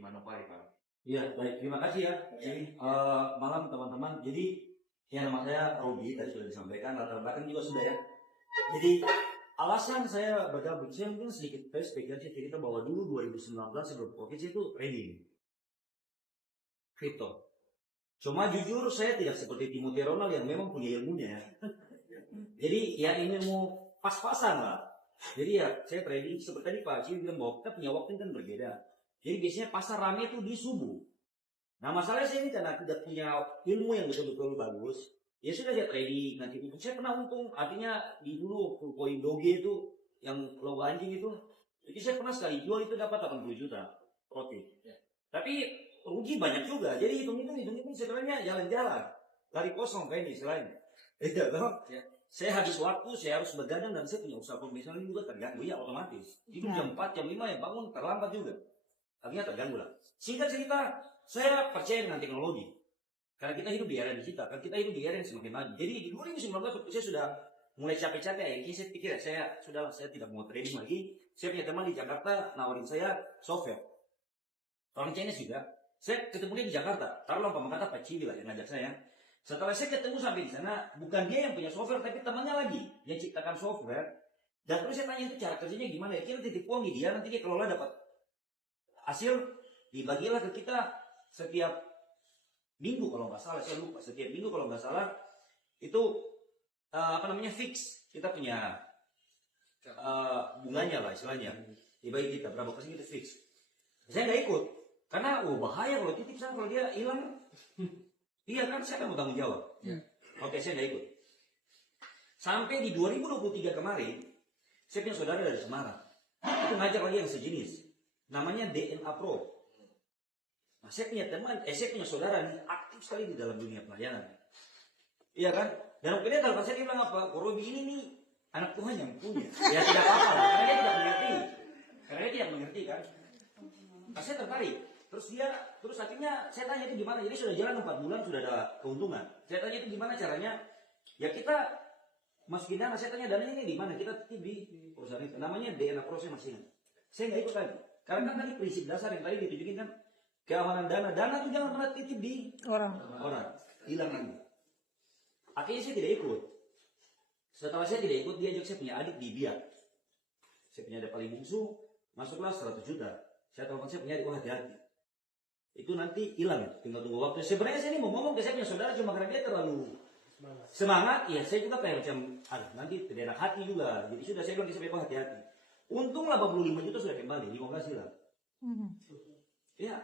Manokwari, Pak. Iya, baik. Terima kasih ya. Ini malam teman-teman. Jadi yang nama saya Robi, tadi sudah disampaikan, latar belakang juga sudah ya. Jadi alasan saya bergabung, saya mungkin sedikit flashback ya, cerita bahwa dulu 2019 sebelum COVID itu trading kripto. Cuma jujur saya tidak seperti Timothy Ronald yang memang punya ilmunya. Jadi ya ini mau pas-pasan lah. Jadi ya saya trading seperti tadi Pak Cil bilang bahwa kita punya waktu kan berbeda. Jadi biasanya pasar rame itu di subuh. Nah masalahnya saya ini karena tidak punya ilmu yang betul-betul bagus. Ya sudah saya trading, nanti untung. Saya pernah untung, artinya di dulu koin Doge itu yang logo anjing itu. Jadi saya pernah sekali jual itu dapat 80 juta profit. Tapi rugi banyak juga. Jadi hitung-hitung sebenarnya jalan-jalan. Lari kosong kayak ini istilahnya. Saya habis waktu, saya harus begadang dan saya punya usaha konvensional juga terganggu ya otomatis. Itu jam 4, jam 5 ya bangun terlambat juga. Akhirnya terganggu lah. Singkat cerita, saya percaya dengan teknologi. Karena kita hidup di era digital, kan kita hidup di era yang semakin maju. Jadi di 2019 saya sudah mulai capek-capek ya. Ini saya pikir saya tidak mau trading lagi. Saya punya teman di Jakarta nawarin saya software. Orang Chinese juga. Saya ketemu dia di Jakarta. Taruhlah umpama kata Pak Cili lah yang ngajak saya. Setelah saya ketemu sampai di sana, bukan dia yang punya software, tapi temannya lagi yang ciptakan software. Dan terus saya tanya itu cara kerjanya gimana ya? Kita titip uang di dia, nanti dia kelola dapat hasil dibagilah ke kita setiap minggu kalau nggak salah. Saya lupa setiap minggu kalau nggak salah itu fix. Kita punya bunganya lah istilahnya. Dibagi kita berapa persen itu fix. Saya nggak ikut karena bahaya kalau titip saya kalau dia hilang. Iya kan, saya akan bertanggung jawab. Oke, saya nggak ikut. Sampai di 2023 kemarin, saya punya saudara dari Semarang. Itu ngajak lagi yang sejenis. Namanya DNA Pro. Nah, saya punya teman, saya punya saudara nih, aktif sekali di dalam dunia pelayanan. Iya kan? Dan waktu dia telepon saya, dia bilang apa? Robi ini nih, anak Tuhan yang punya. Ya tidak apa-apa, karena dia tidak mengerti. Karena dia tidak mengerti kan. Nah, saya tertarik. Terus akhirnya saya tanya itu gimana. Jadi sudah jalan 4 bulan sudah ada keuntungan. Saya tanya itu gimana caranya. Ya kita masukin dana. Saya tanya dana ini di mana. Kita titip di perusahaan itu. Namanya DNA Pro, saya masih ingat. Saya nggak ikut tadi. Karena kan tadi prinsip dasar yang tadi ditunjukin kan keamanan dana. Dana itu jangan pernah titip di orang. Hilang lagi. Akhirnya saya tidak ikut. Setelah saya tidak ikut, dia ajak saya punya adik di Biak. Saya punya adik paling bungsu. Masuklah 100 juta. Saya telepon saya punya adik, hati-hati. Itu nanti hilang, tinggal tunggu waktu. Sebenarnya saya ini mau ngomong ke saya punya saudara cuma karena dia terlalu semangat. Ya saya juga kayak macam nanti tidak enak hati juga. Jadi sudah saya bilang ke saya hati-hati. Untung 85 juta sudah kembali, 15 hilang. Ya.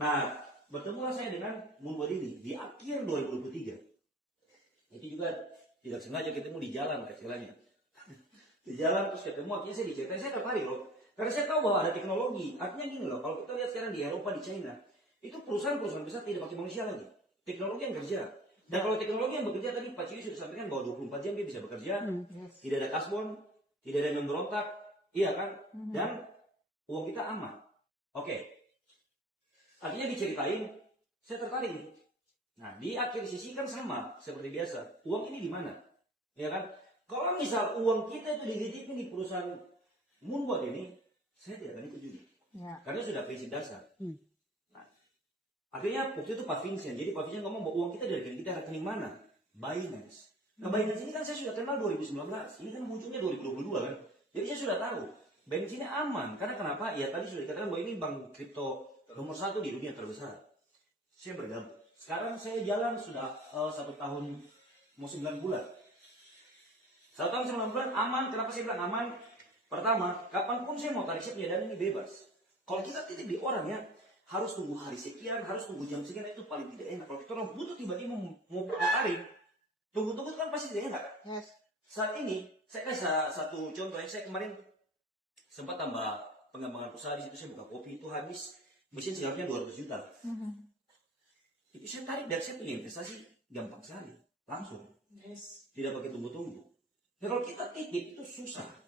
Nah, bertemulah saya dengan Moonbot ini di akhir 2023. Itu juga tidak sengaja ketemu di jalan kecilannya. Di jalan terus ketemu, akhirnya saya diceritain, saya tertarik loh. Karena saya tahu bahwa ada teknologi. Artinya gini loh, kalau kita lihat sekarang di Eropa, di China, itu perusahaan-perusahaan besar tidak pakai manusia lagi. Teknologi yang kerja. Dan kalau teknologi yang bekerja tadi Pak Cili sudah sampaikan bahwa 24 jam dia bisa bekerja. Tidak ada kasbon, tidak ada yang memberontak. Iya kan? Dan uang kita aman. Oke. Artinya diceritain, saya tertarik nih. Nah, di akhir sisi kan sama seperti biasa. Uang ini di mana? Ya kan? Kalau misal uang kita itu dititipin di perusahaan Moonbot ini, saya tidak akan ikut juga. Ya. Karena sudah prinsip dasar. Nah, akhirnya waktu itu Pak Vincent. Jadi Pak Vincent ngomong bahwa uang kita dari kita rekening mana? Binance. Nah, Binance ini kan saya sudah kenal 2019. Ini kan munculnya 2022 kan. Jadi saya sudah tahu. Binance ini aman. Karena kenapa? Ya tadi sudah dikatakan bahwa ini bank kripto nomor 1 di dunia terbesar. Saya bergabung. Sekarang saya jalan sudah 1 tahun mau 9 bulan. 1 tahun 9 bulan aman. Kenapa saya bilang aman? Pertama, kapanpun saya mau tarik, saya punya dana ini bebas. Kalau kita titip di orang ya, harus tunggu hari sekian, harus tunggu jam sekian, itu paling tidak enak. Kalau kita orang butuh tiba-tiba mau tarik, tunggu-tunggu itu kan pasti tidak enak. Yes. Saat ini, saya kasih satu contoh yang saya kemarin sempat tambah pengembangan usaha di situ, saya buka kopi itu habis mesin seharusnya 200 juta. Itu saya tarik dari saya punya investasi gampang sekali, langsung. Yes. Tidak pakai tunggu-tunggu. Nah, kalau kita titip itu susah.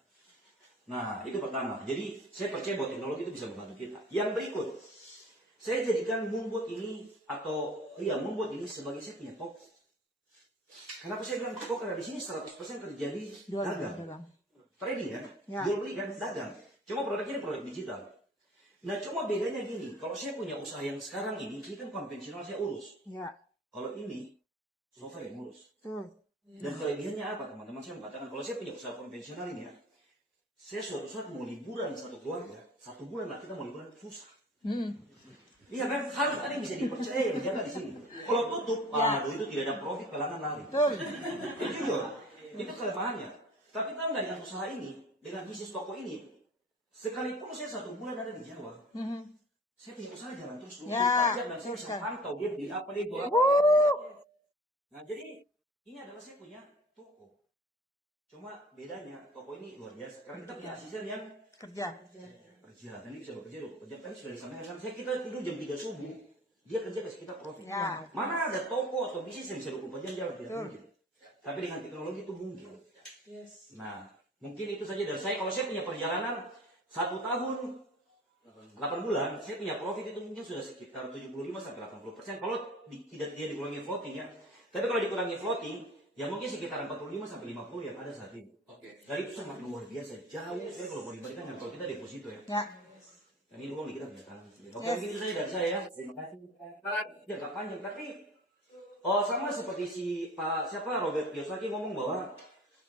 Nah, itu pertama. Jadi, saya percaya bahwa teknologi itu bisa membantu kita. Yang berikut, saya jadikan Moonbot ini Moonbot ini sebagai saya punya toko. Kenapa saya bilang toko? Karena di sini 100% terjadi dagang. Trading kan? Ya. Jual beli kan? Dagang. Cuma produknya ini produk digital. Nah cuma bedanya gini, kalau saya punya usaha yang sekarang ini kan konvensional saya urus. Ya. Kalau ini Sofa yang ngurus. Tuh. Dan kelebihannya apa teman-teman? Saya mengatakan kalau saya punya usaha konvensional ini ya, saya suatu saat mau liburan satu keluarga, 1 bulan lah kita mau liburan susah. Iya kan, harus ada yang bisa dipercaya yang jaga di sini. Kalau tutup, aduh itu tidak ada profit, pelanggan lari. Tuh. Itu jujur, itu kelemahannya. Tapi tahu nggak dengan usaha ini, dengan bisnis toko ini, sekalipun saya 1 bulan ada di Jawa, saya punya usaha jalan terus 24 jam dan saya bisa pantau dia beli apa dia jual apa. Nah jadi ini adalah saya punya toko. Cuma bedanya toko ini luar biasa. Karena kita punya asisten yang Kerja. dan ini bisa bekerja dulu. Kerja tadi sudah disampaikan. Saya kita tidur jam 3 subuh. Dia kerja kasih kita profit. Ya. Mana ada toko atau bisnis yang bisa 24 jam jalan tidak mungkin. Tapi dengan teknologi itu mungkin. Nah mungkin itu saja dari saya. Kalau saya punya perjalanan 1 tahun 8 bulan, saya punya profit itu mungkin sudah sekitar 75-80%. Kalau tidak dikurangi floating ya. Tapi kalau dikurangi floating, ya mungkin sekitar 45-50 yang ada saat ini. Jadi itu sangat luar biasa, jauh sekali kalau mau dibandingkan dengan kalau kita deposito ya. Ya. Dan ini uang kita punya tangan. Oke, begitu saja dari saya. Terima kasih. Jangka panjang, tapi sama seperti si Pak siapa Robert Kiyosaki ngomong bahwa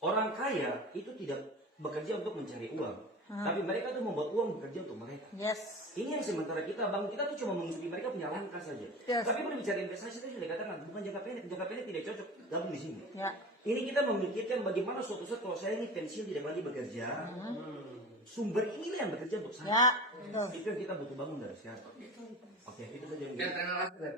orang kaya itu tidak bekerja untuk mencari uang, tapi mereka tuh membuat uang bekerja untuk mereka. Yes. Ini yang sementara kita tuh cuma mengikuti mereka punya langkah saja. Yes. Tapi berbicara investasi itu sudah dikatakan bukan jangka pendek tidak cocok gabung di sini. Ya. Ini kita memikirkan bagaimana suatu saat kalau saya ini pensiun tidak lagi bekerja, sumber inilah yang bekerja untuk saya. Ya. Betul. Itu yang kita butuh bangun dari sekarang. Oke, itu saja. Dan terima kasih.